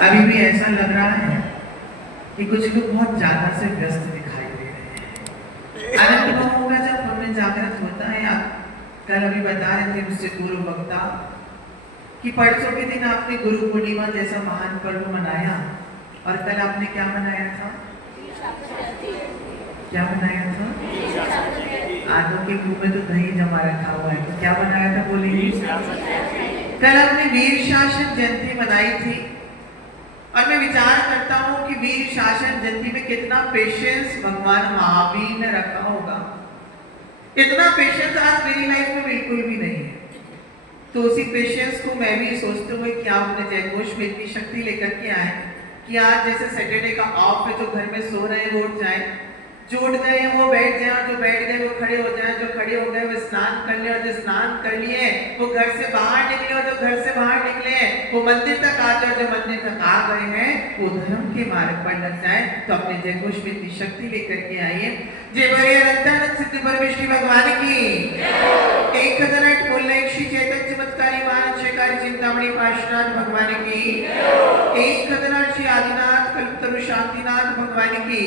अभी भी ऐसा लग रहा है कि कुछ लोग बहुत ज्यादा से व्यस्त दिखाई दे रहे हैं। अनंत होगा जब पुण्य जागृत होता है। आप कल अभी बता रहे थे मुझसे गुरु वक्ता कि परसों के दिन आपने गुरु पूर्णिमा जैसा महान पर्व मनाया और कल आपने क्या मनाया था? क्या बनाया था? आलू के मुंह में तो दही जमा रखा हुआ है, तो क्या बनाया था बोलिए? कल आपने वीर शासन जयंती मनाई थी और मैं विचार करता हूँ कि वीर शासन जयंती में कितना पेशेंस भगवान महावीर ने रखा होगा। इतना पेशेंस आज मेरी लाइफ में बिल्कुल भी नहीं है। तो उसी पेशेंस को मैं भी सोचते हुए कि आप अपने जयघोष में इतनी शक्ति लेकर के आए कि आज जैसे सैटरडे का ऑफ है, जो घर में सो रहे हैं वो उठ जाए, जो उठ गए वो बैठ जाए, जो बैठ गए वो खड़े हो जाए, जो खड़े हो गए वो स्नान कर ले और जो स्नान कर लिए वो घर से बाहर निकले और जो घर से बाहर निकले वो मंदिर तक आ जाए और जो मंदिर तक आ गए हैं वो धर्म के मार्ग पर लग जाए। तो अपने जयघोष में इतनी शक्ति लेकर के आइए। जय बोले अनंतानंद सिद्ध परमेश्वरी भगवान की। एक खजानाट बोलना एक श्री चैतन्य चमत्कारी महान शेकारी चिंतामणि पार्षनाथ भगवान की। एक खजानाट श्री आदिनाथ कल्पतरु शांतिनाथ भगवान की।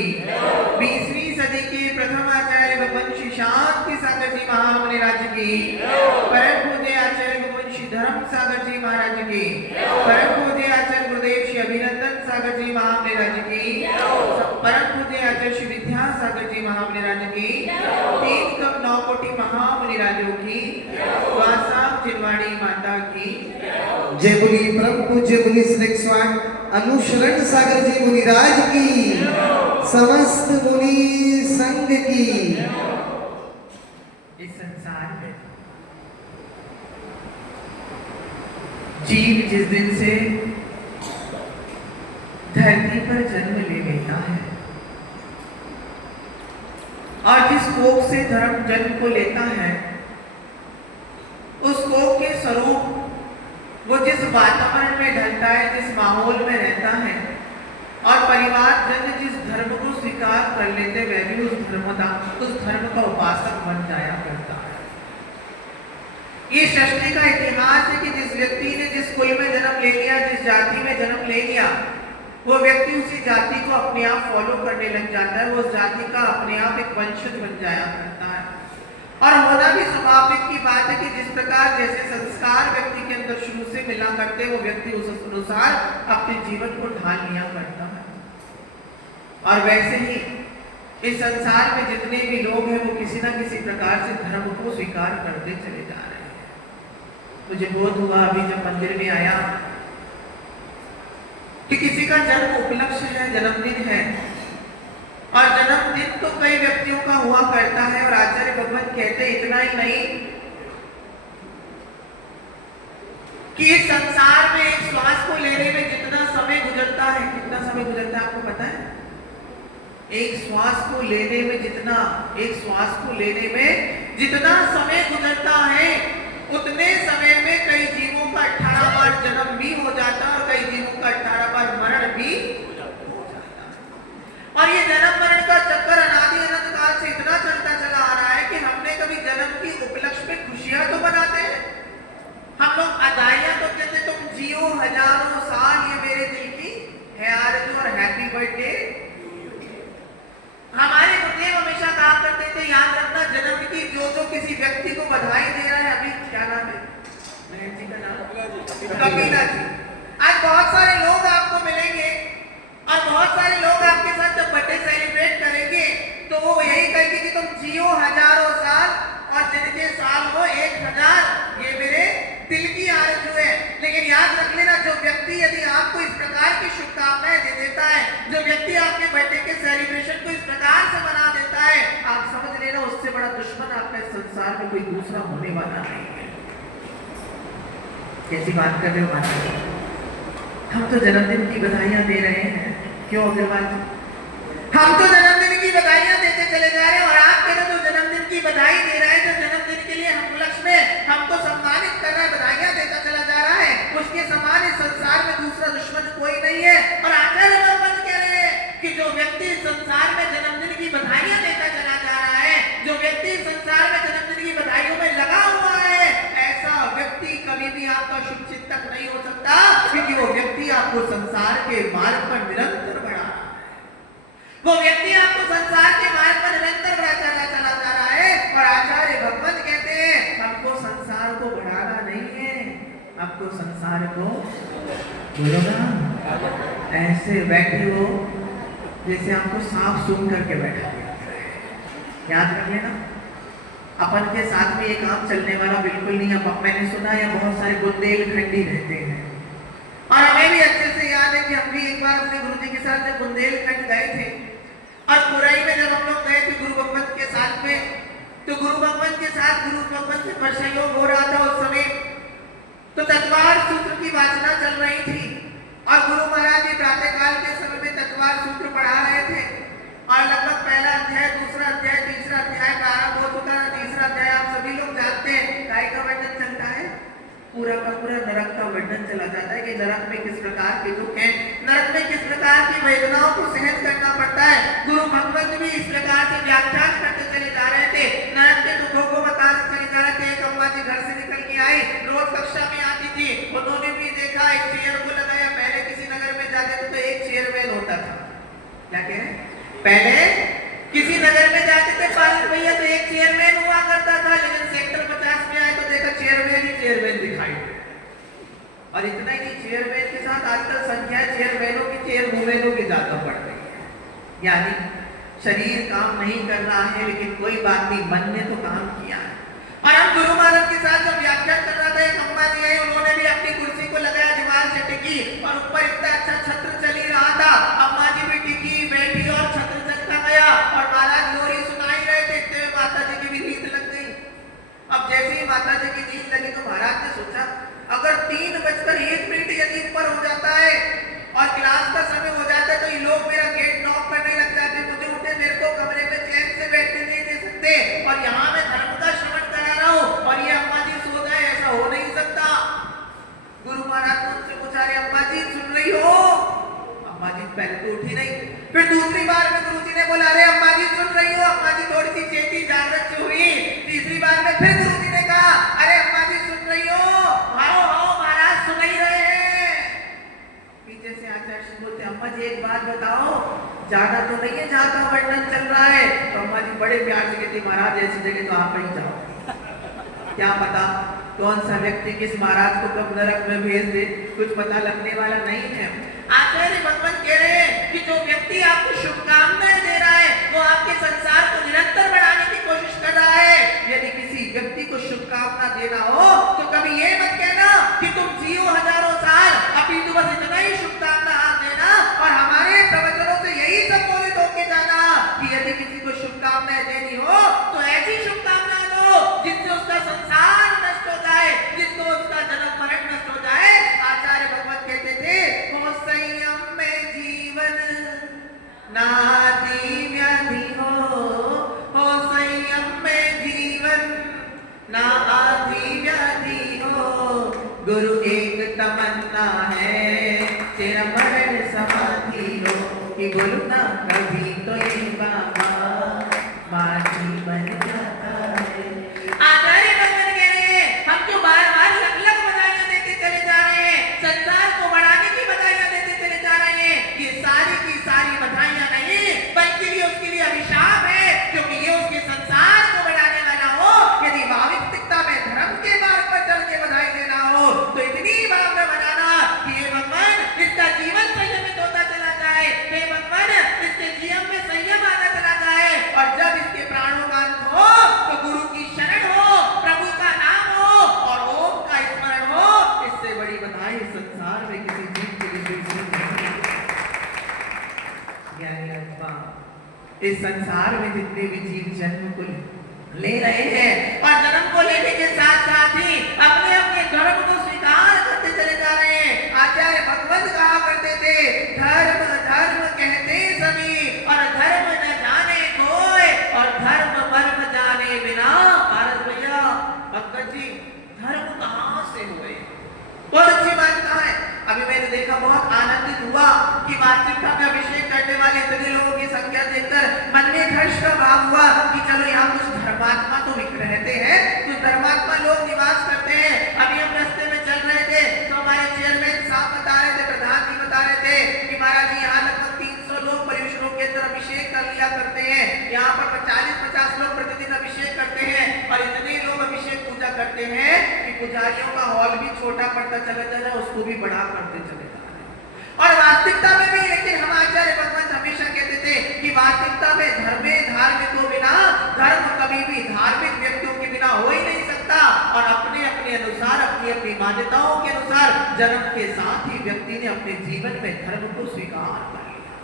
20वीं सदी के प्रथम आचार्य भगवान श्री शांति सागर जी महामुनि राज की। परम पूज्य आचार्य भगवान श्री धर्म सागर जी महाराज की। परम पूज्य आचार्य गुरुदेव श्री अभिनंदन सागर जी महामुनि राज की। परम पूज्य आचार्य श्री विद्या सागर जी महामुनि राज की। 3 कम 9 कोटि महामुनि राजों की। वासाम चिन्वाड़ी माता की जय बोली। परम पूज्य मुनि श्रेष्ठ स्वामी अनुशरण सागर जी मुनिराज की। समस्त मुनि संघ की। इस संसार में जीव जिस दिन से धरती पर जन्म ले लेता है और जिस कोख से धर्म जन्म को लेता है उस कोख के स्वरूप वो जिस वातावरण में ढलता है, जिस माहौल में रहता है और परिवार जन जिस धर्म को स्वीकार कर लेते वह भी उस धर्म का उपासक बन जाया करता है। ये सृष्टि का इतिहास है कि जिस व्यक्ति ने जिस कुल में जन्म ले लिया, जिस जाति में जन्म ले लिया, वो व्यक्ति उसी जाति को अपने आप फॉलो करने लग जाता है। वो उस जाति का अपने आप एक वंशज बन जाया करता है। और होना भी स्वाभाविक की बात है कि जिस प्रकार जैसे संस्कार व्यक्ति के अंदर शुरू से मिला करते वो व्यक्ति उस अनुसार अपने जीवन को ढाल लिया करता है। और वैसे ही इस संसार में जितने भी लोग हैं वो किसी न किसी प्रकार से धर्म को स्वीकार करते चले जा रहे हैं। मुझे बोध हुआ अभी जब मंदिर में आया कि किसी का जन्म उपलक्ष्य है, जन्मदिन है और जन्मदिन तो कई व्यक्तियों का हुआ करता है। और आचार्य भगवत कहते इतना ही नहीं कि इस संसार में एक श्वास को लेने में जितना समय गुजरता है, कितना समय गुजरता है आपको पता है? एक श्वास को लेने में जितना समय गुजरता है उतने समय में कई जीवों का 18 बार जन्म भी हो जाता है और कई जीवों का 18 बार मरण भी हो जाता है। और ये जन्म मरण का चक्कर अनादि अनंत काल से इतना चलता चला आ रहा है कि हमने कभी जन्म की उपलक्ष्य में खुशियां तो बनाते हैं, हम लोग बधाइयां तो कहते तुम जियो हजारों साल, ये मेरे दिल की है आरज़ू और हैप्पी बर्थडे। हमारे गुरुदेव हमेशा कहा करते थे याद रखना जन्म की जो किसी व्यक्ति को बधाई दे रहा है, अभी क्या नाम है बहन जी का नाम? कपिला जी। आज बहुत सारे लोग आपको मिलेंगे और बहुत सारे लोग आपके साथ जब बर्थडे सेलिब्रेट करेंगे तो वो यही कहेंगे कि तुम जियो हजारों साल और जिनके साल हो 1000, ये मेरे दिल की आरज़ू है। लेकिन याद रख लेना जो व्यक्ति यदि आपको इस प्रकार की शुभकामनाएं दे देता है, जो व्यक्ति आपके बर्थडे के सेलिब्रेशन को इस प्रकार से मना देता है, आप समझ लेना उससे बड़ा दुश्मन आपका इस संसार में कोई दूसरा होने वाला नहीं है। कैसी बात कर रहे हो माता? हम तो जन्मदिन की बधाइयां दे रहे हैं, क्यों अग्रवाल जी? हम तो जन्मदिन की बधाइयां देते चले जा रहे हैं और आप कह रहे हो जो जन्मदिन की बधाई दे रहा है, जो जन्मदिन के लिए हम उपलक्ष्य में हमको सम्मानित कर रहा है, बधाइयां देता चला जा रहा है, उसके समान इस संसार में दूसरा दुश्मन कोई नहीं है। और आचार्य भगवान कह रहे हैं कि जो व्यक्ति इस संसार में जन्मदिन की बधाइयां देता चला जा रहा है, जो व्यक्ति इस संसार में जन्मदिन की बधाइयों में लगा हुआ है, ऐसा व्यक्ति कभी भी आपका शुभचिंतक नहीं हो सकता, क्योंकि वो व्यक्ति आपको संसार के मार्ग पर निरंतर बढ़ा रहा है, वो व्यक्ति आपको संसार के मार्ग पर निरंतर चला जा रहा है। और आचार्य भगवत कहते हैं हमको संसार को बढ़ाना नहीं है, आपको संसार को बोलो ना, ऐसे बैठे हो जैसे आपको सांप सूंघ करके बैठा दिया। याद रख लेना, अपन के साथ में ये काम चलने वाला बिल्कुल नहीं है। मैंने सुना है बहुत सारे बुंदेलखंडी रहते हैं, और हमें भी अच्छे से याद है कि हम भी एक बार अपने गुरुजी के साथ जब बुंदेलखंड गए थे, और पुराई में जब हम लोग गए थे गुरु भगवत के साथ में, तो गुरु भगवत के साथ गुरु भगवत से परसयोग हो रहा था उस समय। तो तत्वार सूत्र की वाचना चल रही थी, और गुरु महाराज जी प्रातः काल के समय में तत्वार सूत्र पढ़ा रहे थे, और लगभग पहला अध्याय, दूसरा अध्याय, तीसरा अध्याय प्रारंभ हो चुका है। तीसरा अध्याय आप सभी लोग जानते हैं, काय का वर्णन चलता है, पूरा का पूरा नरक का वर्णन चला जाता है कि नरक में किस प्रकार के दुख हैं, नरक में किस प्रकार की वेदनाओं को सहन करना पड़ता है। गुरु भगवत भी इस प्रकार से व्याख्यान करते चले जा रहे थे, नरक के दुखों को बताते चले जा रहे थे। एक अम्मा जी घर से निकल के आई, रोज कक्षा में आती थी, उन्होंने भी देखा, एक चेयर को लगाया। पहले किसी नगर में जाते थे तो एक चेयरमैन होता था, क्या कह रहे, पहले किसी नगर में जाते थे पालन भैया तो एक चेयरमैन हुआ करता था, लेकिन सेक्टर 50 में आए तो देखा चेयरमैन ही चेयरमैन दिखाई दे। और इतना ही नहीं, चेयरमैन के साथ आजकल संख्या चेयरमैनों की चेयरवुमेनों की ज्यादा बढ़ गई है। यानी शरीर काम नहीं कर रहा है, लेकिन कोई बात नहीं, मन ने तो काम किया है। और हम गुरु महाराज के साथ जब व्याख्यान कर रहा था, एक अम्मा जी आई, उन्होंने भी अपनी कुर्सी को लगाया, दीवार से टिकी, और ऊपर इतना अच्छा छत्र चल ही रहा था, अम्मा जी भी टिकी, बैठी, और छत्र चलता गया, और महाराज लोरी सुनाई रहे थे। इतने में माता जी की भी नींद लग गई। अब जैसे ही माता जी की नींद लगी तो महाराज ने सोचा अगर 3:01 यदि ऊपर हो जाता है और क्लास का समय हो जाता है तो ये लोग मेरा गेट नॉक करने लग जाते, मुझे उठे, मेरे को कमरे में चैन से बैठने नहीं दे सकते, और यहाँ मैं धर्म का श्रवण करा रहा हूँ और ये अम्मा जी सो जाए, ऐसा हो नहीं सकता। गुरु महाराज ने उनसे पूछा, अरे अम्मा जी सुन रही हो? अम्मा जी पहले तो उठी नहीं, फिर दूसरी बार में गुरु जी ने बोला, अरे अम्मा जी सुन रही हो? अम्मा जी थोड़ी सी चेती जागृत हुई। तीसरी बार में फिर गुरु जी ने कहा, अरे अम्मा जी सुन रही हो? आओ आओ महाराज सुन ही रहे हैं। पीछे से आचार्य जी बोलते, अम्मा जी एक बात बताओ, जाना तो नहीं है जहाँ का वर्णन चल रहा है? तो अम्मा जी बड़े प्यार से कहती, महाराज ऐसी जगह तो आप ही जाओ, क्या पता कौन सा व्यक्ति किस महाराज को कब नरक में भेज दे, कुछ पता लगने वाला नहीं है। आचार्य भगवान कह रहे हैं कि जो व्यक्ति आपको शुभकामनाएं दे रहा है वो आपके संसार को निरंतर बढ़ाने की कोशिश कर रहा है। यदि किसी व्यक्ति को शुभकामना देना हो तो कभी ये मत कहना कि तुम जियो हजारों साल, अभी तो बस इतना ही शुभकामना आप देना। और हमारे प्रवचनों से यही संबोधित होके जाना कि यदि किसी को शुभकामनाएं देनी हो तो ऐसी शुभकामना दो जिससे उसका संसार नष्ट हो जाए, जिसको उसका जन्म मरण नष्ट हो जाए। आचार्य भगवत कहते थे, हो संयम में जीवन नादि व्याधि हो संयम में जीवन ना आदि व्याधि हो, गुरु एक तमन्ना है तेरा मरण समाधि हो, कि गुरु ना कभी तो ये बाबा माटी बन जाता है। आचार्य भगवान कह रहे हैं, हम जो बार-बार अलग-अलग बधाइयां देते चले जा रहे हैं, संसार को बढ़ाने की बधाइयां देते चले जा रहे हैं, ये सारी की सारी बधाइयां नहीं बल्कि ये उसके लिए अभिशाप है, क्योंकि ये उसके संसार को बढ़ाने वाला हो। यदि भाविकता में धर्म के मार्ग पर चल के बधाई देना हो तो इतनी भावना बनाना कि हे भगवान इसका जीवन संयमित होता चला जाए, हे भगवान इसके जीवन में संयम आना चला जाए, और जब इसके प्राणों का अंत हो तो गुरु की शरण हो, प्रभु का नाम हो और ओम का स्मरण हो। इससे बड़ी बधाई संसार में किसी जीव के लिए नहीं। इस संसार में जितने भी जीव जन्म को ले रहे हैं और जन्म को लेने के साथ साथ ही अपने अपने धर्म को स्वीकार करते चले जा रहे हैं। आचार्य भगवत कहा करते थे, धर्म धर्म कहते सभी और धर्म न जाने कोई और धर्म मर्म जाने बिना। भारत भैया भगवत जी धर्म कहाँ से हुए? बहुत अच्छी बात कहा है। अभी मैंने देखा, बहुत आनंदित हुआ कि मातृका में अभिषेक करने वाले इतने लोगों की संख्या देखकर मन में हर्ष का भाव हुआ कि चलो यहाँ कुछ धर्मात्मा तो रहते हैं, कुछ धर्मात्मा लोग निवास करते हैं। अभी हम रास्ते में चल रहे थे तो हमारे चेयरमैन साहब बता रहे थे, प्रधान बढ़ता चला जा रहा है, उसको भी बड़ा करते चले जा रहे हैं। और वास्तविकता में भी, लेकिन हम आचार्य भगवंत हमेशा कहते थे कि वास्तविकता में धर्मे धार्मिकों बिना धर्म कभी भी धार्मिक व्यक्तियों के बिना हो ही नहीं सकता। और अपने अपने अनुसार, अपनी अपनी मान्यताओं के अनुसार जन्म के साथ ही व्यक्ति ने अपने जीवन में धर्म को स्वीकार कर लिया।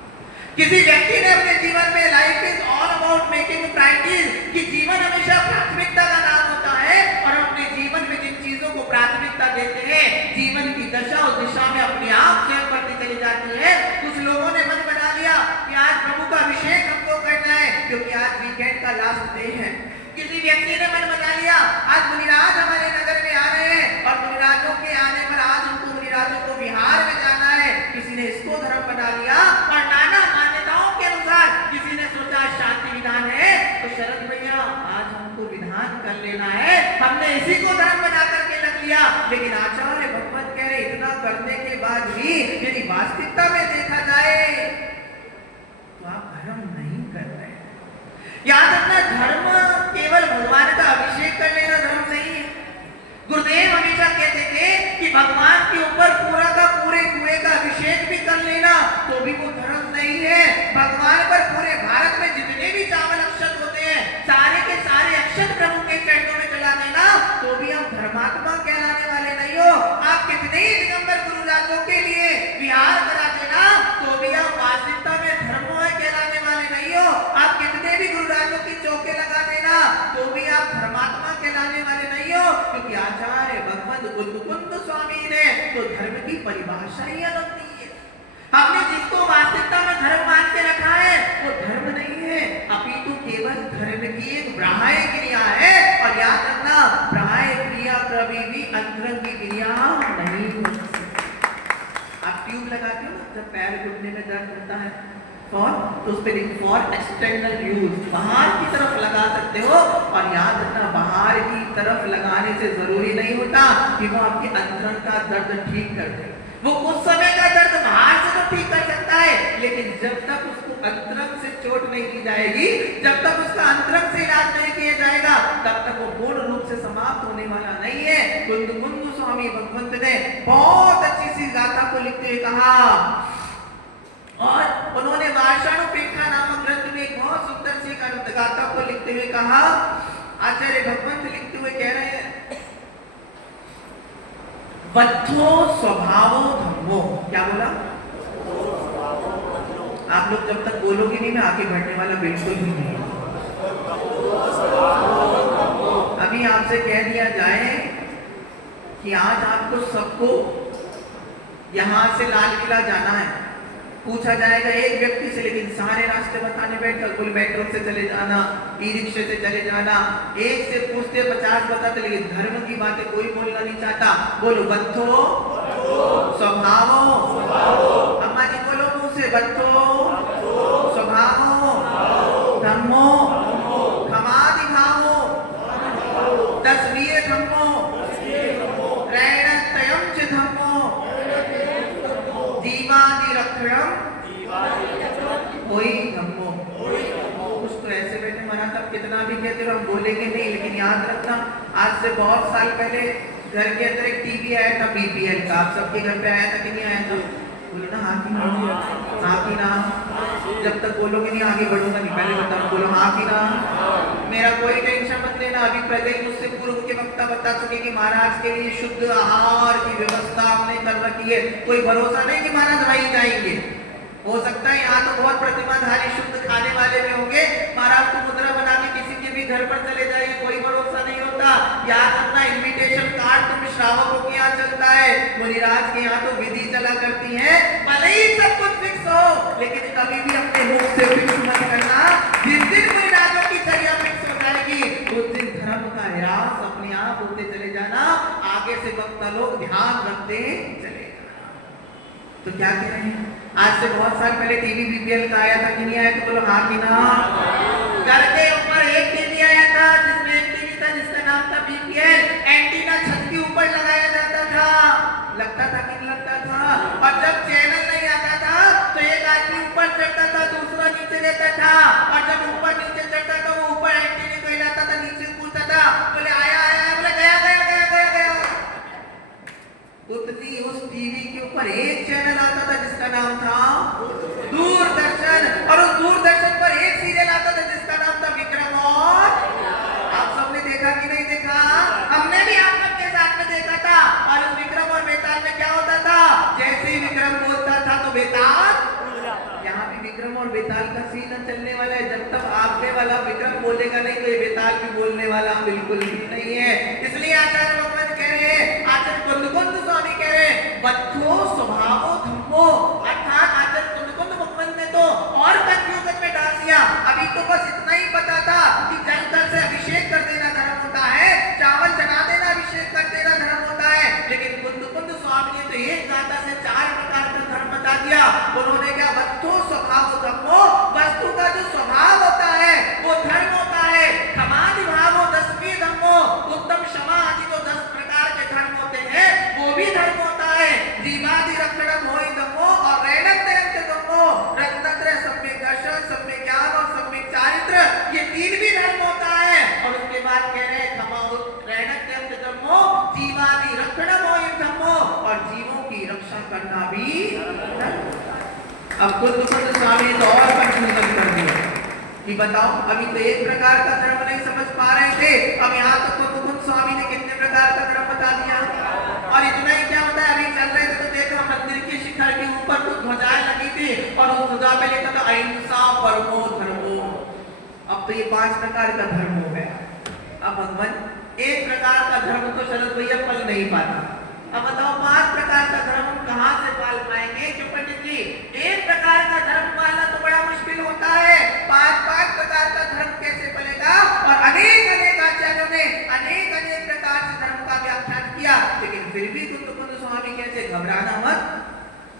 किसी व्यक्ति ने अपने जीवन में, life is all about making priorities, कि जीवन हमेशा प्राथमिकता का नाम होता है। और अपने जीवन में जिन चीजों को प्राथमिकता देते हैं, जीवन की दशा उस दिशा में अपने आप स्वयं बढ़ती चली जाती है। कुछ लोगों ने मन बना लिया कि आज प्रभु का अभिषेक हमको करना है, क्योंकि आज वीकेंड का लास्ट डे है। किसी व्यक्ति ने मन बना लिया आज मुनिराज हमारे नगर में आ रहे हैं और मुनिराजों के आने पर आज हमको मुनिराजों को विहार में जाना है। किसी ने इसको धर्म बना लिया और नाना मान्यताओं के अनुसार किसी ने सोचा शांति विधान है तो शरद भैया आज हमको विधान कर लेना है, हमने इसी को धर्म बना करके रख लिया। लेकिन आचार्य भगवत कह रहे इतना करने के बाद भी यदि वास्तविकता में देखा जाए तो आप धर्म नहीं कर रहे। याद रखना, धर्म केवल भगवान का अभिषेक कर लेना धर्म नहीं है। गुरुदेव हमेशा कहते थे कि भगवान के ऊपर पूरा का पूरे कुएं का अभिषेक भी कर लेना तो भी वो धर्म नहीं है। भगवान पर पूरे भारत में जितने भी चावल अक्षत होते हैं, सारे के सारे अक्षत प्रभु के चरणों में चला देना तो भी हम धर्मात्मा कहलाने वाले नहीं हो। आप कितने ही दिगंबर गुरुराजों के लिए विहार करा देना तो भी आप वास्तविकता में धर्मों कहलाने वाले नहीं हो। आप कितने भी गुरुराजों की चौके लगा देना तो भी आप धर्मात्मा कहलाने वाले नहीं हो, क्योंकि आचार्य भगवत कुंद स्वामी ने तो धर्म की परिभाषा ही अलग दी है। हमने जिसको वास्तविकता में धर्म मान के रखा है वो धर्म नहीं है, अपितु केवल धर्म की एक बाह्य क्रिया है। और याद रखना, बाह्य क्रिया कभी भी अंतरंग की क्रिया नहीं हो सकती। आप ट्यूब लगाते हो ना, जब पैर घुटने में दर्द होता है फॉर, तो उस पर फॉर एक्सटर्नल यूज, बाहर की तरफ लगा सकते हो। और याद रखना, बाहर की तरफ लगाने से जरूरी नहीं होता कि वो आपके अंतरंग का दर्द ठीक कर दे। वो कुछ समय का दर्द बाहर से तो ठीक कर सकता है, लेकिन जब तक उसको अंतरंग से चोट नहीं दी जाएगी, जब तक उसका अंतरंग से इलाज नहीं किया जाएगा, तब तक वो पूर्ण रूप से समाप्त होने वाला नहीं है। कुंद स्वामी भगवंत ने बहुत अच्छी सी गाथा को लिखते हुए कहा, और उन्होंने वार्षाणुपेक्षा नामक ग्रंथ में एक बहुत सुंदर सी गाथा को लिखते हुए कहा, आचार्य भगवंत लिखते हुए कह रहे हैं, बद्धो स्वभावो धर्मो। क्या बोला? आप लोग जब तक बोलोगे नहीं मैं आगे बढ़ने वाला बिल्कुल भी नहीं। अभी आपसे कह दिया जाए कि आज आपको सबको यहां से लाल किला जाना है, पूछा जाएगा एक व्यक्ति से, लेकिन सारे रास्ते बताने बैठकर, बोले मेट्रो से चले जाना, ई रिक्शे से चले जाना, एक से पूछते 50 बताते, लेकिन धर्म की बातें कोई बोलना नहीं चाहता। बोलो बद्धो स्वभावो, अम्मा जी बोलो मुंह से, बद्धो स्वभावो धम्मो खमादि भावो तस्वीर धम्मो त्रैणत्रयं च धम्मो दीवानि रक्षणम कोई धम्मो। कुछ तो ऐसे बैठे मना, तब कितना भी कहते हो हम बोलेंगे नहीं, लेकिन याद रखना, आज से बहुत साल पहले घर के अंदर एक टीवी आया था बीपीएल का। आप सबके घर पे आया था कि नहीं आया था? बोलो ना हाँ की ना, हाँ की ना। जब तक बोलोगे नहीं आगे बढ़ूंगा नहीं, पहले बताओ, बोलो हाँ की ना। मेरा कोई टेंशन मत लेना, अभी पहले मुझसे पूर्व के वक्ता बता चुके कि महाराज के लिए शुद्ध आहार की व्यवस्था हमने कर रखी है। कोई भरोसा नहीं कि महाराज वहीं जाएंगे, हो सकता है यहाँ तो बहुत प्रतिमाधारी शुद्ध खाने वाले भी होंगे, महाराज को मुद्रा बना के किसी के भी घर पर चले जाइए, कोई भरोसा नहीं होता। याद रखना, इनविटेशन कार्ड तुम श्रावकों के यहाँ चलता है, मुनिराज के यहाँ तो विधि चला करती है। भले ही सब कुछ फिक्स हो, लेकिन कभी भी अपने मुख से फिक्स मत करना। जिस दिन मुनिराजों की चर्या फिक्स हो जाएगी उस दिन धर्म का ह्रास अपने आप होते चले जाना, आगे से वक्ता लोग ध्यान रखते चले। तो क्या कह रहे हैं, आज से बहुत साल पहले टीवी बीपीएल का आया था कि नहीं आया? तो बोलो हाँ कि ना। घर के ऊपर एक टीवी आया था, जिसमें एक टीवी था जिसका नाम था बीपीएल। एंटीना छत के ऊपर लगाया जाता था, लगता था कि नहीं लगता था? और जब चैनल नहीं आता था तो एक आदमी ऊपर चढ़ता था, दूसरा नीचे रहता था, और जब ऊपर नीचे चढ़ता था वो ऊपर एंटीने को हिलाता था, नीचे पूछता था, बोले आया आया, बोले गया गया गया गया गया। नाम था दूरदर्शन, और उस दूरदर्शन पर एक सीरियल आता था जिसका नाम था विक्रम और, आप सबने देखा कि नहीं देखा? हमने भी आप सबके साथ में देखा था। और उस विक्रम और बेताल में क्या होता था? जैसे ही विक्रम बोलता था तो बेताल, यहाँ भी विक्रम और बेताल का सीन चलने वाला है। जब तक आगे वाला विक्रम बोलेगा नहीं तो ये बेताल भी बोलने वाला बिल्कुल भी नहीं है। इसलिए आचार्य भगवान कह रहे हैं, आचार्य कुंद स्वामी कह रहे हैं, बद्धो स्वभावो धम्मो, अर्थात आचार्य कुंद भगवान ने तो और कंफ्यूजन में डाल दिया। अभी तो बस इतना ही पता था कि जल से अभिषेक कर देना धर्म होता है, चावल चढ़ा देना अभिषेक कर देना धर्म होता है, लेकिन कुंद स्वामी ने तो एक गाथा से 4 प्रकार का धर्म बता दिया। उन्होंने क्या? बद्धो स्वभावो धम्मो, वस्तु का जो स्वभाव होता है वो धर्म होता है। क्षमादि भावो 10वें धर्मो, उत्तम क्षमा आदि जो 10 प्रकार के धर्म होते हैं वो भी धर्म होता है। जीवादि रक्षणम होय धम्मो, और रैणत्रयम च धम्मो, रत्नत्रय सम्यक दर्शन, सम्यक ज्ञान और सम्यक चारित्र, ये 3 भी धर्म होता है। और उसके बाद कह रहे हैं क्षमा रैणत्रयम च धम्मो, जीवादि रक्षणम होय धम्मो, और जीवों की रक्षा करना भी धर्म। अब कुंद स्वामी तो और कंफ्यूजन कर दिया कि बताओ, अभी तो एक प्रकार का धर्म नहीं समझ पा रहे थे, अब यहाँ तो कुंद स्वामी ने कितने प्रकार का धर्म बता दिया। और इतना ही क्या होता है, अभी चल रहे थे तो देखो मंदिर के शिखर के ऊपर कुछ ध्वजाएं लगी थी और उस ध्वजा पे लिखा था अहिंसा परमो धर्मो। अब तो ये 5 प्रकार का धर्म हो गया। अब भगवान, एक प्रकार का धर्म तो शरद भैया पल नहीं पाता, अब बताओ 5 प्रकार का धर्म हम कहां से पाल पाएंगे? क्यों पंडित जी, एक प्रकार का धर्म पालना तो बड़ा मुश्किल होता है, 5 प्रकार का धर्म कैसे पलेगा? और अनेक आचार्यों ने अनेक प्रकार से धर्म का व्याख्यान किया, लेकिन फिर भी कुंद स्वामी कहते घबराना मत,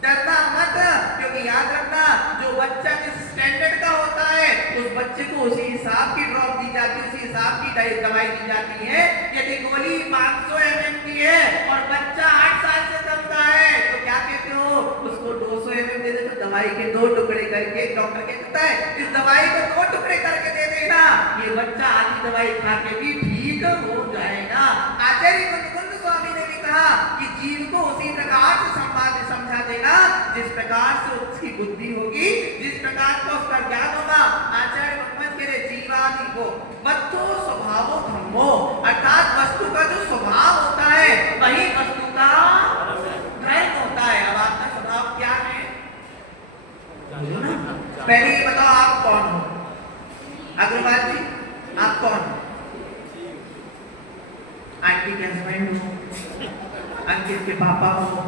डरना मत, क्योंकि याद रखना जो बच्चा जिस स्टैंडर्ड का होता है उस बच्चे को उसी हिसाब की ड्रॉप दी जाती है, उसी हिसाब की दवाई दी जाती है। यदि गोली 500 ml की है और बच्चा 8 साल से कम का है तो क्या कहते हो? उसको 200 ml दे दे तो दवाई के 2 टुकड़े करके, डॉक्टर कहता है इस दवाई को 2 टुकड़े करके दे देना, ये बच्चा आधी दवाई खा के भी ठीक हो जाएगा। आचार्य कुंद स्वामी ने भी कहा कि जीव को उसी प्रकार से समझा देना जिस प्रकार से उसकी बुद्धि होगी, जिस प्रकार का उसका ज्ञान होगा। आचार्य भगवान कह रहे जीवादि को बद्धो स्वभावो धम्मो, अर्थात वस्तु का जो स्वभाव होता है वही वस्तु का धर्म होता है। अब आपका स्वभाव क्या है? पहले ये बताओ आप कौन हो? अग्रवाल जी आप कौन हो? आंटी के हस्बैंड हो, अंकित के पापा हो,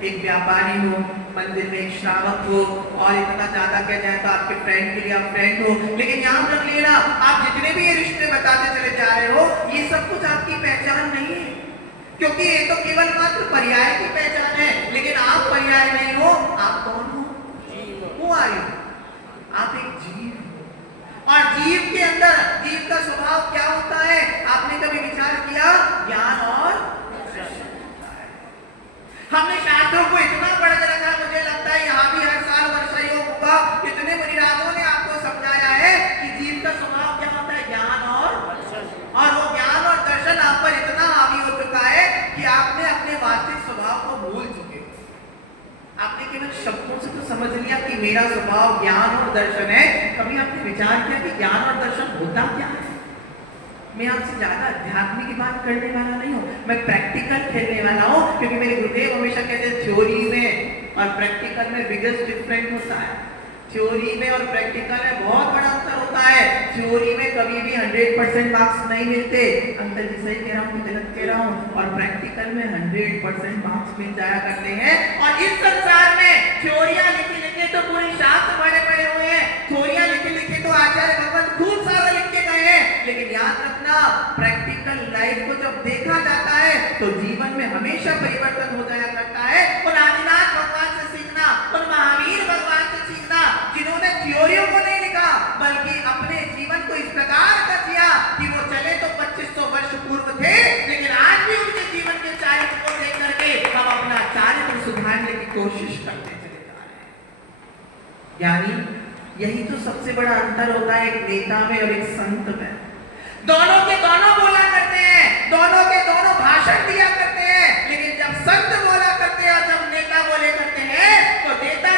एक व्यापारी हो, मंदिर में एक श्रावक हो, और इतना ज्यादा क्या जाए तो आपके फ्रेंड के लिए आप फ्रेंड हो। लेकिन याद रख लेना, आप जितने भी ये रिश्ते बताते चले जा रहे हो ये सब कुछ आपकी पहचान नहीं है, क्योंकि ये तो केवल मात्र पर्याय की पहचान है। लेकिन आप पर्याय नहीं हो, आप कौन हो? Who are you? आप एक जीव हो, और जीव के अंदर जीव का स्वभाव क्या होता है? आपने कभी विचार किया? ज्ञान और हमने शास्त्रों को इतना पढ़ के रखा, मुझे लगता है यहाँ भी हर साल वर्षा योग होगा, इतने मुनिराजों ने आपको समझाया है कि जीव का स्वभाव क्या होता है? ज्ञान और वो ज्ञान और दर्शन आप पर इतना हावी हो चुका है कि आपने अपने वास्तविक स्वभाव को भूल चुके हो। आपने केवल शब्दों से तो समझ लिया कि मेरा स्वभाव ज्ञान और दर्शन है, कभी आपने विचार किया कि ज्ञान और दर्शन होता क्या है? मैं आपसे ज्यादा अध्यात्म की बात करने वाला नहीं हूँ, मैं प्रैक्टिकल खेलने वाला हूँ, क्योंकि मेरे गुरुदेव हमेशा कहते हैं थ्योरी में और प्रैक्टिकल में बिगेस्ट डिफरेंस होता है। थ्योरी में और प्रैक्टिकल में बहुत बड़ा अंतर होता है। थ्योरी में कभी भी 100% मार्क्स नहीं मिलते, अंकल जी सही कह रहा हूँ कि गलत कह रहा हूँ, और प्रैक्टिकल में 100% मार्क्स मिल जाया करते हैं। और इस संसार में थ्योरियां लिखे तो पूरी शास्त्र पढ़े हुए हैं, थ्योरियां लिखे तो आचार्य भगवान खूब सारा लिख के गए हैं, लेकिन याद रखना प्रैक्टिकल लाइफ को जब देखा जाता है तो जीवन में हमेशा परिवर्तन हो जाया करता है। उन आदिनाथ भगवान से सीखना, उन महावीर भगवान से सीखना जिन्होंने थ्योरियों को नहीं लिखा बल्कि अपने जीवन को इस प्रकार का जिया कि वो चले तो 2500 वर्ष पूर्व थे, लेकिन आज भी उनके जीवन के चारित्र को देख करके हम अपना चारित्र सुधारने की कोशिश करते चले जा रहे हैं। यानी यही तो सबसे बड़ा अंतर होता है एक नेता में और एक संत में। दोनों के दोनों बोला करते हैं, दोनों के दोनों भाषण दिया करते हैं, लेकिन जब संत बोला करते हैं और जब नेता बोले करते हैं तो नेता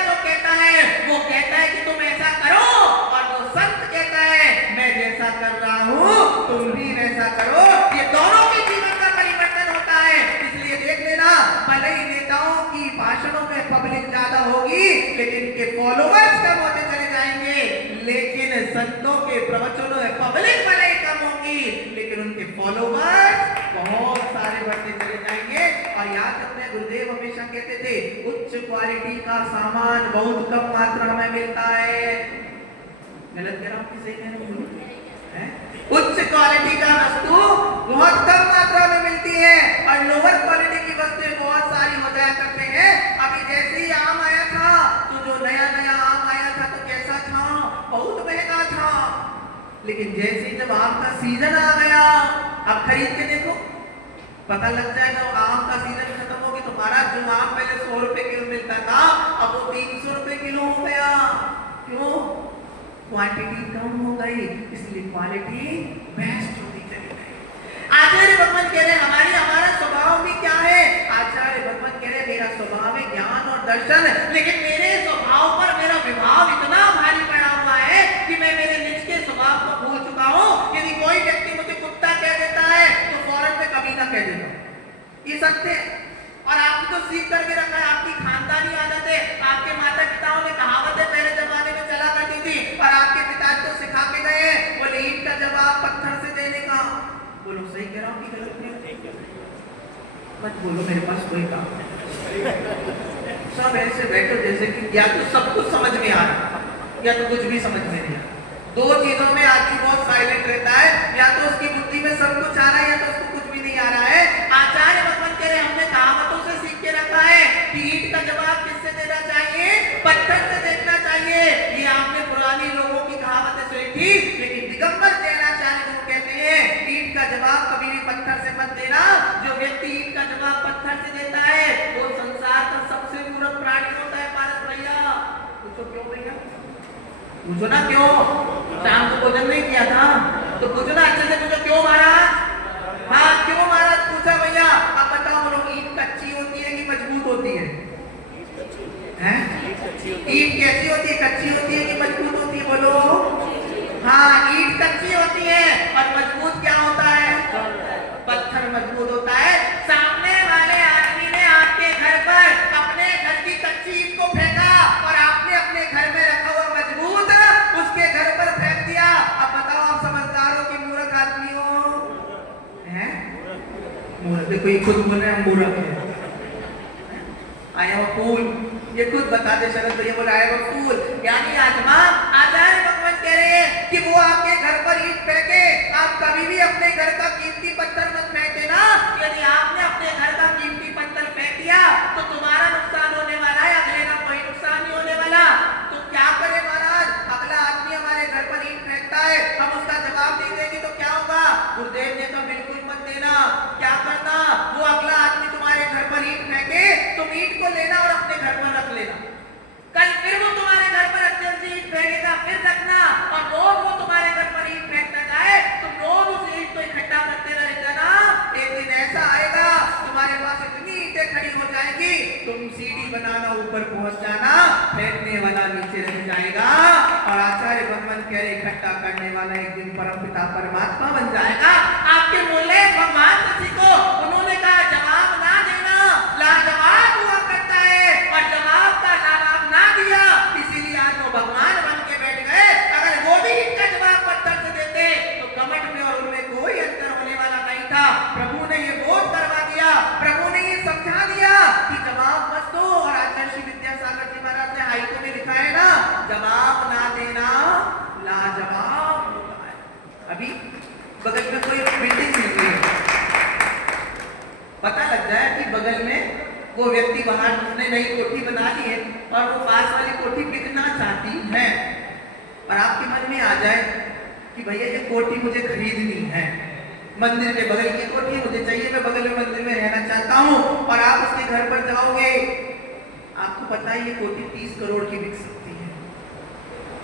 लेकिन इनके फॉलोवर्स कम होते चले जाएंगे, लेकिन संतों के प्रवचनों में पब्लिक भले ही कम होगी, लेकिन उनके फॉलोवर्स बहुत सारे बढ़ते चले जाएंगे। और याद रखना, गुरुदेव हमेशा कहते थे उच्च क्वालिटी का सामान बहुत कम मात्रा में मिलता है। गलत कह रहा हूं कि सही कह रहा हूं? उच्च क्वालिटी का वस्तु बहुत कम मात्रा में मिलती है और लोअर क्वालिटी की वस्तुएं बहुत सारी हो जाया करते हैं। अभी जैसे ही आम आया था, तो जो नया नया आम आया था तो कैसा था, बहुत महंगा था, लेकिन जैसे ही जब आम का सीजन आ गया, अब खरीद के देखो पता लग जाएगा। आम का सीजन खत्म हो गया तो महाराज जो आम पहले 100 रुपए किलो मिलता था, अब वो 300 रुपए किलो हो गया। क्यों? क्वांटिटी कम हो गई, इसलिए क्वालिटी बेस्ट होती चली गई। आचार्य भगवान कह रहे हमारा स्वभाव भी क्या है? आचार्य भगवान कह रहे मेरा स्वभाव है ज्ञान और दर्शन, लेकिन मेरे स्वभाव पर मेरा विभाव इतना भारी पड़ा हुआ है कि मैं मेरे निज के स्वभाव को भूल चुका हूँ। यदि कोई व्यक्ति मुझे कुत्ता कह देता है तो फौरन में कभी ना कह देता हूँ। ये सत्य है और आपने तो सीख करके रखा है, आपकी खानदानी आदत है। आपके माता पिताओं ने कहावतें पहले जमाने में चला करती थी और आपके पिता तो सिखा के गए, बोले ईंट का जवाब पत्थर से देने का। बोलो सही कह रहा हूँ कि गलत नहीं? मत बोलो, मेरे पास कोई काम नहीं। सब ऐसे बैठो जैसे कि या तो सब कुछ समझ में आ रहा या तो कुछ भी समझ में नहीं आ रहा। दो चीजों में आदमी बहुत साइलेंट रहता है, या तो उसकी बुद्धि में सब कुछ आ रहा है या तो उसको कुछ भी नहीं आ रहा है। आचार्य भगवान कह रहे हमने कहावतों से सीख के रखा है कि ईंट का जवाब किससे देना चाहिए? पत्थर से देना चाहिए। ये आपने पुरानी लोगों की कहावतें सुनी थी, लेकिन दिगंबर जैनाचार्य गुरु कहते हैं ईंट का जवाब कभी भी पत्थर से मत देना। जो व्यक्ति ईंट का जवाब पत्थर से देता है वो संसार का सबसे मूर्ख प्राणी होता है। पारस भैया पूछो क्यों? भैया पूछो ना क्यों? शाम को भोजन नहीं किया था तो पूछो ना, अच्छे से पूछो क्यों महाराज? हाँ क्यों महाराज पूछा भैया? अब बताओ बोलो, ईंट कच्ची होती है कि मजबूत होती है? ईंट कैसी होती है? कच्ची होती है कि मजबूत होती है? बोलो। हाँ ईंट कच्ची होती है और मजबूत क्या होता है? पत्थर मजबूत होता है। सामने वाले आदमी ने आपके घर पर अपने घर की कच्ची ईंट को फेंका और आपने अपने घर में रखा हुआ मजबूत उसके घर पर फेंक दिया। अब बताओ आप समझदार हो कि मूर्ख आदमी हो? हैं? मूर्ख। देखो ये खुद बोल रहे हैं मूर्ख है। आई एम अ फूल, ये खुद बता दे शरद भैया बोल आई एम अ फूल, यानी आत्मा। आचार्य भगवान कह रहे हैं कि वो आपके घर पर ईंट फेंके, आप कभी भी अपने घर का कीमती पत्थर मत फेंके ना। यदि आपने अपने घर का कीमती पत्थर फेंक दिया तो तुम्हारा नुकसान होने वाला है, अगले का कोई नुकसान नहीं होने वाला। तो क्या करे महाराज? अगला आदमी हमारे घर पर ईंट फेंकता है, हम उसका जवाब नहीं देंगे तो क्या होगा? गुरुदेव ने कहा बिल्कुल मत देना। क्या करना? वो अगला आदमी तुम्हारे घर पर ईंट फेंके, तुम ईंट को लेना और अपने घर पर रख लेना। कल फिर वो तुम्हारे घर पर अत्यंत ईंट फेंकेगा, फिर रखना। और रोज वो तुम्हारे घर पर ईंट फेंकता जाए, तुम रोज उस ईंट को इकट्ठा करते रह जाना। एक दिन ऐसा आएगा तुम्हारे पास इतनी ईंटें खड़ी हो जाएगी, तुम सीढ़ी बनाना ऊपर पहुंच जाना, फेंकने वाला नीचे रह जाएगा। और आचार्य भगवान कह रहे इकट्ठा करने वाला एक दिन परमपिता परमात्मा बन जाएगा। आपके बोले भगवान किसी को उन्होंने कहा जवाब ना देना लाजवाब हुआ करता है, और जवाब का जवाब ना दिया इसीलिए आज वो भगवान बन के बैठ गए। अगर वो भी इनका जवाब पत्थर से देते तो कमट में और उनमें कोई अंतर होने वाला नहीं था। प्रभु ने ये बोध करवा दिया, प्रभु ने ये समझा दिया कि जवाब मत दो। और आचार्य श्री विद्यासागर जी महाराज ने हाइको में लिखा है ना, जवाब ना देना लाजवाब होता है। अभी बगल में कोई बिल्डिंग मिल गई, पता लग जाए कि बगल में वो व्यक्ति बाहर उसने नई कोठी बना ली है और वो पास वाली कोठी बिकना चाहती है, और आपके मन में आ जाए कि भैया ये कोठी मुझे खरीदनी है, मंदिर के बगल की कोठी मुझे चाहिए, मैं बगल में मंदिर में रहना चाहता हूँ। और आप उसके घर पर जाओगे, आपको पता है ये कोठी 30 करोड़ की बिक सकती है।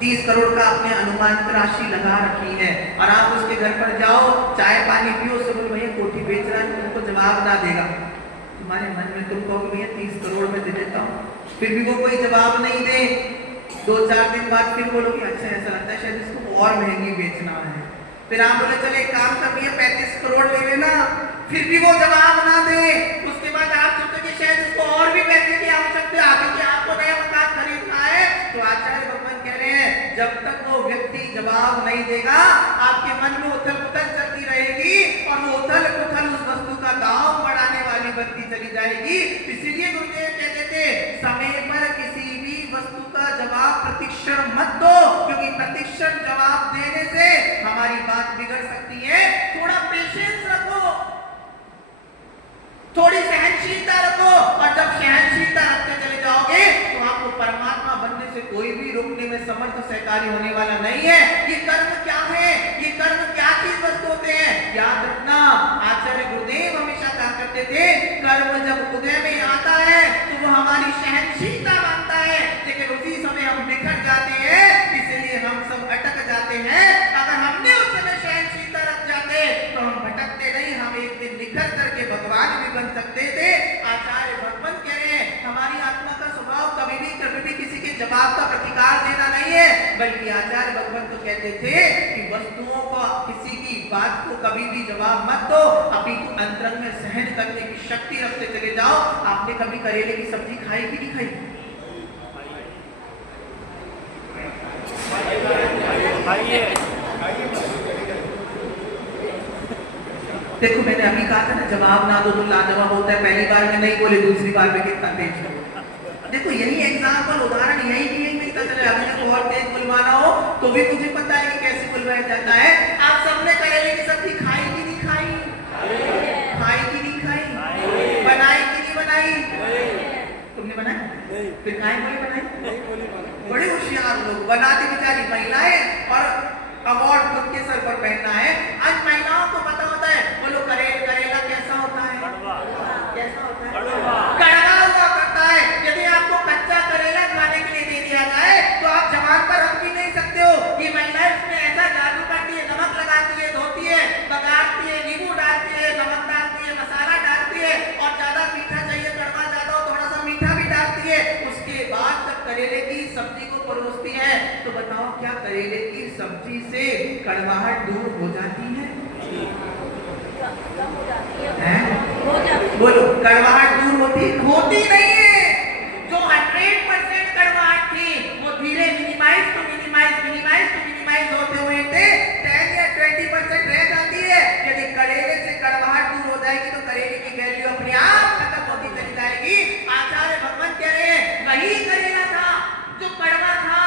30 करोड़ का आपने अनुमानित राशि लगा रखी है, और आप उसके घर पर जाओ, चाय पानी पियो, उससे बोलो भैया कोठी बेच रहा है, तुमको जवाब ना देगा। तुम्हारे मन में तुम कहोगे भैया 30 करोड़ में दे देता हूँ, फिर भी वो कोई जवाब नहीं दे। 2-4 दिन बाद फिर बोलोगे अच्छा ऐसा लगता है शायद इसको और महंगी बेचना है। फिर आप बोले चले एक काम कर भैया 35 करोड़ ले लेना, फिर भी वो जवाब ना दे। उसके बाद आप सोचते कि शायद इसको और भी पैसे की आवश्यकता है, क्योंकि आपको नया मकान खरीदना है। प्रतिक्षण मत दो, क्योंकि प्रतिक्षण जवाब देने से हमारी बात बिगड़ सकती है। थोड़ा पेशेंस रखो, थोड़ी सहनशीलता रखो, और जब सहनशीलता रखते चले जाओगे तो आपको परमात्मा बनने से कोई भी रोकने में समर्थ सहकारी होने वाला नहीं है। ये कर्म क्या है, ये कर्म क्या चीज वस्तु होते हैं, याद रखना। आचार्य गुरुदेव हमेशा कहा करते थे, कर्म जब उदय में आता है तो वो हमारी सहनशीलता मांगता है, लेकिन उसी समय हम बिखर जाते हैं, इसलिए हम सब अटक जाते हैं। अगर हमने उस समय सहनशीलता रख जाते तो हम भटकते नहीं, हम एक दिन निखर करके भगवान भी बन सकते थे। आचार्य भगवान कह रहे हैं, हमारी आत्मा का स्वभाव कभी भी किसी के जवाब का प्रतिकार देना नहीं है, बल्कि आचार्य भगवान तो कहते थे कि वस्तुओं को, किसी की बात को कभी भी जवाब मत दो, अपितु अंतरंग में सहन करने की शक्ति रखते चले जाओ। आपने कभी करेले की सब्जी खाई कि नहीं खाई? देखो मैंने अभी कहा था ना, जवाब ना दो तो लाजवाब होता है। पहली बार में नहीं बोले, दूसरी बार में कितना तेज हो। देखो यही एग्जाम्पल, उदाहरण यही की यही मिलता चले। अभी तो और तेज बुलवाना हो तो भी मुझे पता है कि कैसे बुलवाया जाता है। आप सबने करेले की सब्जी खाई कि नहीं खाई? खाई कि नहीं खाई? बनाई कि नहीं बनाई? तुमने बनाई? फिर खाई बोले बनाई? बड़े होशियार लोग बनाते, बेचारी महिलाएं, और अवार्ड खुद के सर पर पहनना है। आज महिलाओं को पता होता है, बोलो करेला कैसा होता है? कैसा होता है? कड़वा हुआ करता है। यदि आपको कच्चा करेला खाने के लिए दे दिया जाए तो आप जबान पर रख भी नहीं सकते हो। ये महिलाएं उसमें ऐसा जादू करती है, नमक लगाती है, धोती है, बघाड़ती है, नींबू डालती है, नमक डालती है, मसाला डालती है, और ज्यादा मीठा चाहिए, कड़वा ज्यादा हो थोड़ा सा मीठा भी डालती है। उसके बाद जब करेले की सब्जी को परोसती है तो बताओ क्या करेले की सब्जी से कड़वाहट दूर हो जाती है? बोलो, कड़वाहट दूर होती नहीं है। जो 100% कड़वाहट थी वो धीरे मिनिमाइज होते हुए 10 या 20% रह जाती है। यदि करेले से कड़वाहट दूर हो जाएगी तो करेले की वैल्यू अपने आप खत्म होती चली जाएगी। आचार्य भगवान कह रहे हैं, वही करेला था जो कड़वा था,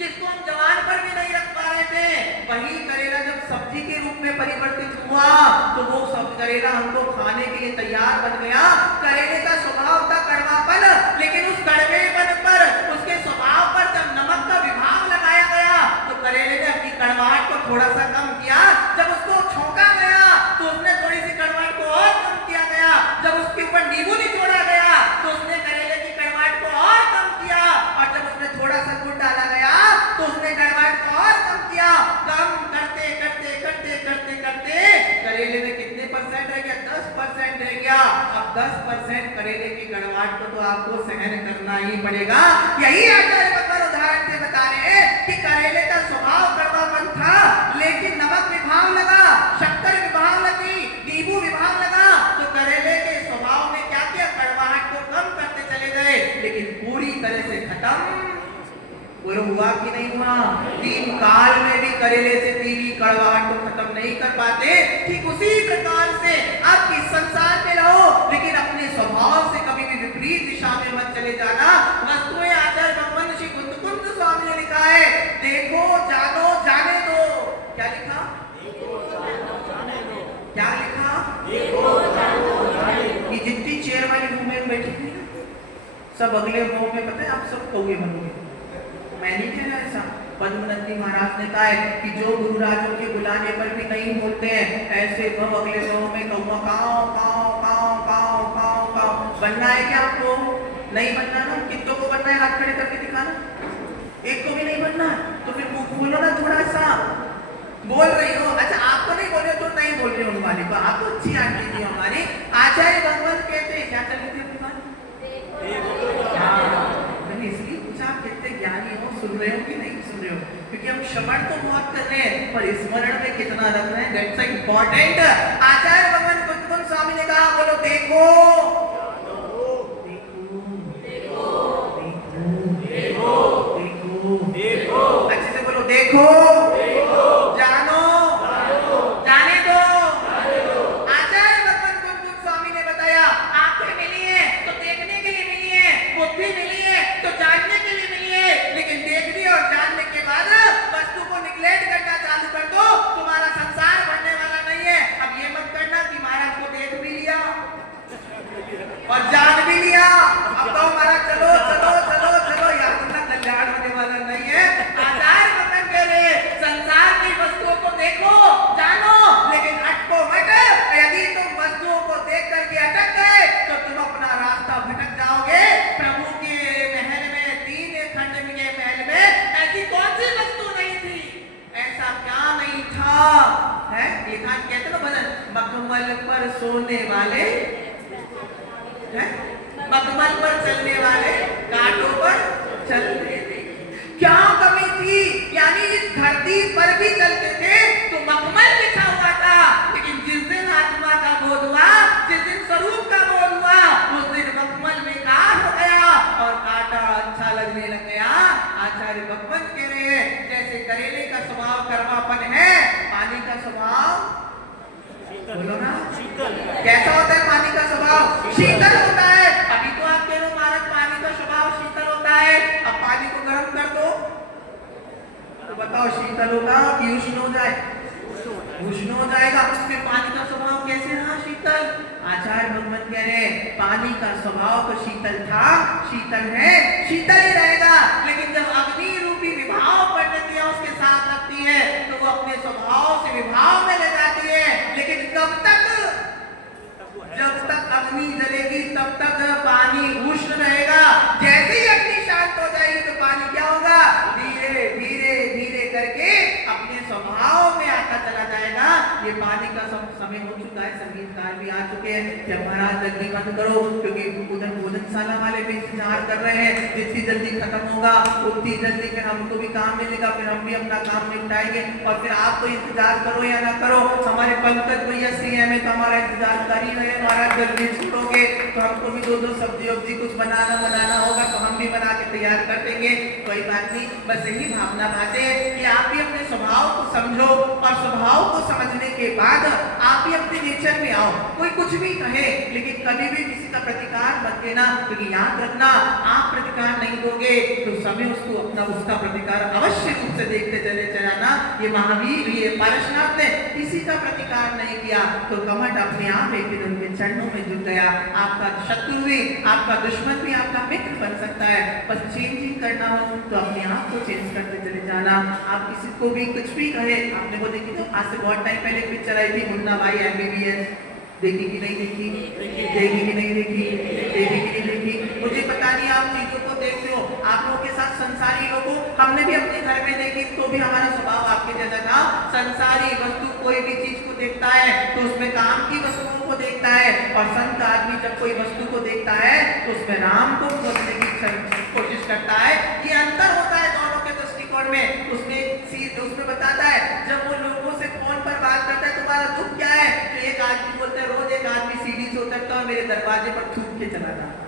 जिसको हम जवान पर भी नहीं रख पा रहे थे, वही करेला जब सब्जी के रूप में परिवर्तित हुआ तो वो सब करेला हमको खाने के लिए तैयार बन गया। करेले का स्वभाव था कड़वापन, लेकिन उस कड़वेपन पर, उसके स्वभाव पर जब नमक का विभाग लगाया गया तो करेले ने अपनी कड़वाहट को थोड़ा सा कम किया। जब उसको छौंका गया तो उसने थोड़ी सी कड़वाहट को और कम किया गया। जब उसके ऊपर नींबू निचोड़ा गया तो उसने करेले की कड़वाहट को और कम किया, और जब उसमें थोड़ा सा गुड़ डाला गया तो उसने कड़वाहट को और कम किया। कम करते करते करते करते करते करेले में कितने परसेंट रह गया? 10% रह गया। अब 10% करेले की कड़वाहट को तो आपको सहन करना ही पड़ेगा। यही आचार्य भगवान उदाहरण से बता रहे हैं कि करेले का स्वभाव कड़वापन था, लेकिन नमक विभाग लगा, शक्कर विभाग लगी, नींबू विभाग लगा, तो करेले के स्वभाव में क्या किया? कड़वाहट को कम करते चले गए, लेकिन पूरी तरह से खत्म बोलो हुआ कि नहीं हुआ? 3 काल में भी करेले से तेरी कड़वाहट को खत्म नहीं कर पाते। ठीक उसी प्रकार से आप इस संसार में रहो, लेकिन अपने स्वभाव से कभी भी विपरीत दिशा में मत चले जाना। वस्तुएं आचार्य भगवान श्री कुंद स्वामी ने लिखा है, देखो जानो जाने दो। क्या लिखा? क्या लिखा? ये जितनी चेयर वाली रूम में बैठी थी सब अगले भाव में, पता है आप सब कौए बनोगे। मैं नहीं कह रहा ऐसा, पद्मनंदी महाराज ने कहा है कि जो गुरु राजों के बुलाने पर भी नहीं बोलते हैं, ऐसे भव अगले भव में कौवा काव काव काव काव काव काव। बनना है क्या आपको? नहीं बनना ना? कितनों को बनना है? हाथ खड़े करके दिखाना। एक को भी नहीं बनना तो फिर मुंह खोलो ना थोड़ा सा। बोल रही हो, अच्छा आपको नहीं बोल रहे तो नहीं बोल रही हूँ वाली को, आप तो अच्छी आंटी थी हमारी। आचार्य भगवान कहते हैं, क्या चल रही थी अपनी बात? मैंने इसलिए पूछा आप कितने ज्ञानी हो, सुन रहे हो कि नहीं सुन रहे हो? क्योंकि हम श्रवण तो बहुत कर रहे हैं पर स्मरण में कितना रख रहे हैं, दैट्स इंपॉर्टेंट। आचार्य भगवान कुंद स्वामी ने कहा, बोलो देखो देखो, अच्छे से बोलो, देखो जानो जाने दो। आचार्य भगवान कुंद स्वामी ने बताया, आंखें मिली है तो देखने के लिए मिली है, बुद्धि मिली है तो जानने के लिए मिली है, लेकिन देखने वाले हैं, मखमल पर चलने वाले कांटों पर चलते थे। क्या कमी थी? यानी इस धरती पर भी चलते थे तो मखमल बिछा हुआ था, लेकिन जिस दिन आत्मा का बोध हुआ, जिस दिन स्वरूप का बोध हुआ, उस दिन मखमल बेकार हो गया और कांटा अच्छा लगने लग गया। आचार्य भगवत कह रहे हैं जैसे करेले का स्वभाव कर्मापन है, पानी का स्वभाव बोलो ना कैसा होता है? पानी का स्वभाव शीतल होता है। अभी तो आप कह रहे हो महाराज पानी का स्वभाव शीतल होता है, अब पानी को गर्म कर दो तो बताओ शीतल होगा कि उष्ण हो जाए? उष्ण हो जाएगा। फिर पानी का स्वभाव कैसे रहा? शीतल। आचार्य भगवान कह रहे हैं पानी का स्वभाव तो शीतल था, शीतल है, शीतल ही रहेगा, लेकिन जब अग्नि रूपी विभाव परिणतियां उसके साथ लगती है तो वो अपने स्वभाव से विभाव में ले जाती है। लेकिन कब तक? जब तक अग्नि जलेगी तब तक पानी उष्ण रहेगा। जैसे ही अग्नि शांत हो जाएगी तो पानी क्या होगा? धीरे धीरे धीरे करके अपने स्वभाव में आता चला जाएगा। ये पानी का समय हो चुका है, संगीतकार भी आ चुके हैं कि महाराज जल्दी बंद करो, क्योंकि उधर भोजनशाला वाले भी इंतजार कर रहे हैं। जितनी जल्दी खत्म होगा उतनी जल्दी फिर हमको भी काम मिलेगा, फिर हम भी अपना काम निपटाएंगे और फिर आप तो इंतजार करो या ना करो, हमारे पंकज भैया सीएम है तो हमारा इंतजार कर ही रहे। महाराज जल्दी छोड़ोगे तो हमको भी दो सब्जी वब्जी कुछ बनाना होगा तो हम भी बना के तैयार कर देंगे। कोई बात नहीं, बस यही भावना बातें कि आप भी अपने स्वभाव को समझो और स्वभाव को समझने के बाद आप भी अपने नेचर में आओ। कोई कुछ भी कहे लेकिन कभी भी किसी का प्रतिकार मत देना, क्योंकि याद रखना आप प्रतिकार नहीं दोगे तो समय उसको अपना उसका प्रतिकार अवश्य रूप से देखते चले जाना। ये महावीर ये परशुराम ने किसी का प्रतिकार नहीं किया तो कमट अपने आप एक दिन उनके चरणों में जुट गया। आपका शत्रु भी, आपका दुश्मन भी आपका मित्र बन सकता है। बस चेंजिंग करना हो तो अपने आप को चेंज करते चले जाना। आप किसी को भी कुछ भी कहे, आपने वो देखी तो आज से बहुत टाइम पहले पिक्चर आई थी मुन्ना भाई MBBS, देखी कि नहीं देखी? देखी कि नहीं देखी? देखी कि नहीं देखी? मुझे पता नहीं आप चीजों को देखते हो। आप लोगों के साथ संसारी लोगों हमने भी अपने घर में देखी तो भी हमारा स्वभाव आपके जैसा था। संसारी वस्तु कोई भी चीज को देखता है तो उसमें काम की वस्तुओं को देखता है, और संत आदमी जब कोई वस्तु को देखता है तो उसमें राम को खोजने की कोशिश करता है। ये अंतर होता है दोनों के दृष्टिकोण में। उसमें बताता है जब वो लोगों से फोन पर बात करता है तुम्हारा दुख क्या है, तो एक आदमी बोलता है रोज एक आदमी सीढ़ी से उतरता है और मेरे दरवाजे पर थूक के चला जाता है।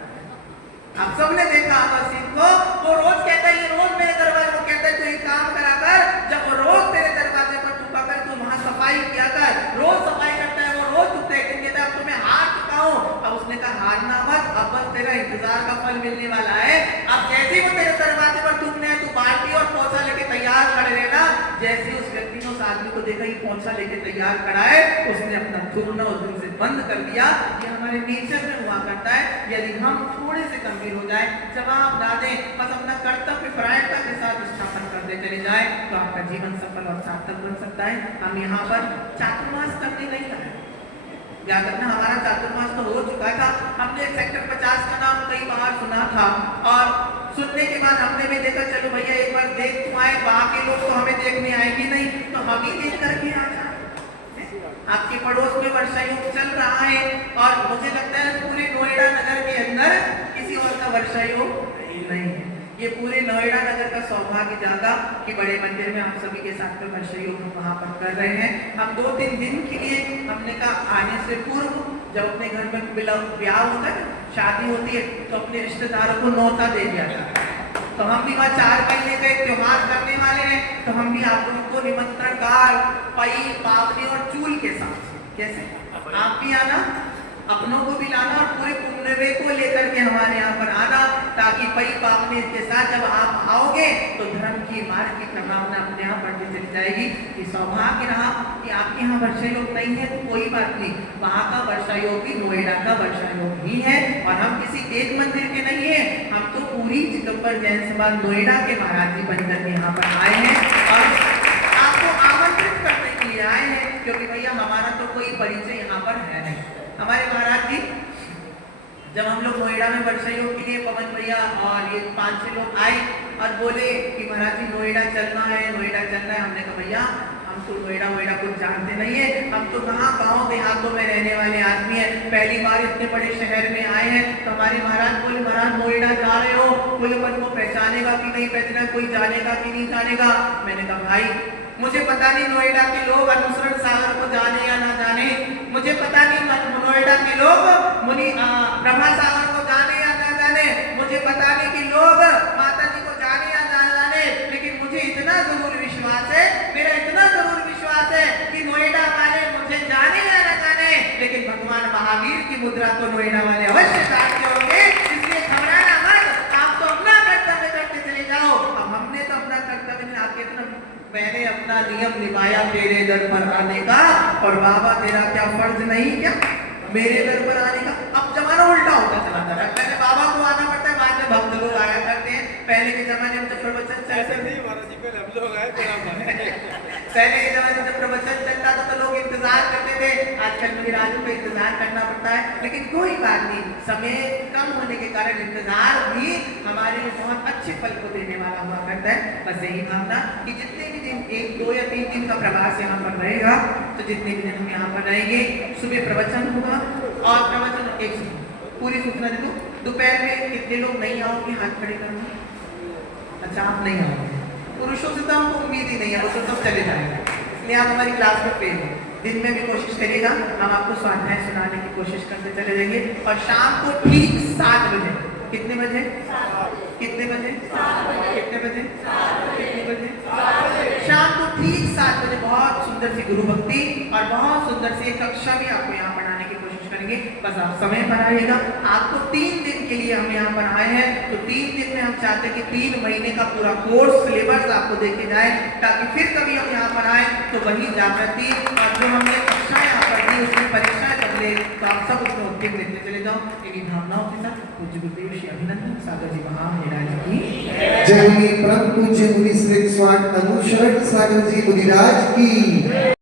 आप सबने देखा होगा सीन को, वो रोज कहता है ये रोज मेरे दरवाजे पर, कहता है तो एक काम करा कर, जब वो रोज तेरे दरवाजे पर थूका कर तो वहां सफाई किया कर। रोज सफाई करता है वो, रोज थूकता है, कहता है अब तुम्हें हार चुका हूं। अब उसने कहा हारना मत, अब बस तेरा इंतजार का फल मिलने वाला है। अब जैसे ही वो तेरे दरवाजे पर थूकने है तू बाल्टी और पोछा लेके तैयार खड़े रहना। जैसे उस व्यक्ति ने उस आदमी को देखा ही पोछा लेके तैयार खड़ा है, उसने अपना थूकना उस दिन से बंद कर दिया। ये हमारे नेचर में हुआ करता है। यदि हम थोड़े से गंभीर हो जाए, जवाब ना दें, बस अपना कर्तव्य परायणता के साथ स्थापन करते चले जाए तो आपका जीवन सफल और सार्थक बन सकता है। हम यहाँ पर चातुर्मास करने नहीं आए। याद रखना हमारा चातुर्मास तो हो चुका था। हमने सेक्टर 50 का नाम कई बार सुना था और सुनने के बाद हमने भी देखा चलो भैया एक बार देख तो आए, बाकी लोग तो हमें देखने आएंगे नहीं तो हम ही देख करके आ जाए। आपके पड़ोस में वर्षा योग चल रहा है और मुझे लगता है पूरे नोएडा नगर के अंदर किसी और का वर्षा योग नहीं है। ये पूरे नोएडा नगर का सौभाग्य जागा कि बड़े मंदिर में आप सभी के साथ में वर्षा योग हम वहाँ पर कर रहे हैं। हम 2-3 दिन के लिए हमने कहा आने से पूर्व जब अपने घर में ब्याह होता है, शादी होती है तो अपने रिश्तेदारों को न्योता दे दिया जाता है। तो हम भी वहाँ 4 महीने का एक त्योहार करने वाले हैं तो हम भी आप लोगों को निमंत्रण कार्ड, पई, पावनी और चूल के साथ, कैसे आप भी आना, अपनों को भी लाना और पूरे कुंभवे को लेकर के हमारे यहाँ पर आना, ताकि पई पावनी के साथ जब आप आओगे तो धर्म की मार्ग की प्रभावना अपने यहाँ बढ़ती चली जाएगी। ये सौभाग्य रहा कि आपके यहाँ वर्षा योग नहीं है तो कोई बात नहीं, वहाँ का वर्षा योग भी नोएडा का वर्षा योग ही है। और हम किसी एक मंदिर के नहीं है, हम तो पूरी चिदंबर जैन समाज नोएडा के महाराज जी बनकर के यहाँ पर आए हैं और आपको आमंत्रित करने के लिए आए हैं, क्योंकि भैया हमारा तो कोई परिचय यहाँ पर है नहीं। हमारे महाराज जी जब हम लोग नोएडा में वर्षा योग के लिए पवन भैया और ये 5-6 लोग आए और बोले कि महाराज जी नोएडा चलना है, नोएडा चलना है। हमने कहा भैया हम तो नोएडा वोएडा कुछ जानते नहीं है, हम तो कहाँ गाँव देहातों में रहने वाले आदमी हैं, पहली बार इतने बड़े शहर में आए हैं। तो हमारे महाराज बोले, महाराज नोएडा जा रहे हो, कोई अपन को पहचानेगा कि नहीं पहचानेगा, कोई जानेगा कि नहीं जानेगा। मैंने कहा भाई मुझे पता नहीं नोएडा के लोग अनुसरण सागर को जाने या ना जाने, मुझे पता नहीं नोएडा के लोग ब्रह्मा सागर को जाने या ना जाने, मुझे पता नहीं कि लोग माता जी को जाने या ना जाने, लेकिन मुझे इतना जरूर विश्वास है, मेरा इतना जरूर विश्वास है कि नोएडा वाले मुझे जाने या ना जाने, लेकिन भगवान महावीर की मुद्रा तो नोएडा वाले अवश्य जानते होंगे, इसलिए घबराना मत, आप तो अपना कर्तव्य करते चले जाओ। अब हमने तो अपना कर्तव्य नहीं, आपके इतना मैंने अपना नियम निभाया तेरे दर पर आने का, और बाबा तेरा क्या फर्ज नहीं क्या मेरे दर पर आने का। अब जमाना उल्टा होता चला जा रहा है, पहले बाबा को आना पड़ता है, बाद में भक्त लोग आया करते हैं। पहले के जमाने में जब प्रवचन चलते नहीं, महाराज जी पहले हम लोग आए पहले के जमाने में जब प्रवचन चलता था तो लोग इंतजार करते थे, आजकल महाराजों को इंतजार करना पड़ता है, लेकिन कोई बात नहीं, समय कम होने के कारण इंतजार भी हमारे लिए बहुत अच्छे फल को देने वाला हुआ करता है। बस यही भावना कि जितने भी दिन 1, 2 या 3 दिन का प्रवास यहाँ पर रहेगा, तो जितने भी दिन हम यहाँ पर रहेंगे, सुबह प्रवचन होगा, और प्रवचन एक पूरी सूचना दे दो, दोपहर में कितने लोग नहीं आओगे हाथ खड़े करो। अच्छा आप नहीं आओगे, पुरुषों से तो हमको उम्मीद ही नहीं है, वो तो सब चले जाएंगे, इसलिए आप हमारी क्लास में फेल हो। दिन में भी कोशिश करिएगा, हम आपको स्वाध्याय सुनाने की कोशिश करते चले जाएंगे, और शाम को ठीक 7 बजे, कितने बजे, कितने बजे, कितने बजे, कितने बजे, शाम को ठीक 7 बजे बहुत सुंदर सी गुरु भक्ति और बहुत सुंदर सी कक्षा भी आपको यहाँ पढ़ाने की कोशिश करेंगे। बस आप समय पर आइएगा। आपको 3 दिन के लिए हम यहाँ पर आए हैं, तो 3 दिन में हम चाहते हैं कि 3 महीने का पूरा कोर्स सिलेबस आपको देके जाए, ताकि फिर कभी हम यहाँ पर आए तो वही जागृति और जो हमने कक्षा यहाँ पर दी उसमें परीक्षाएं बदले, तो आप सब उसमें उत्तीर्ण देते चले जाओ। इन्हीं भावनाओं के साथ पूज्य गुरुदेव श्री अभिनंदन सागर जी महाराज की जय। परम पूज्य मुनि श्रेष्ठ स्वामी अनुशरण सागर जी मुनिराज की।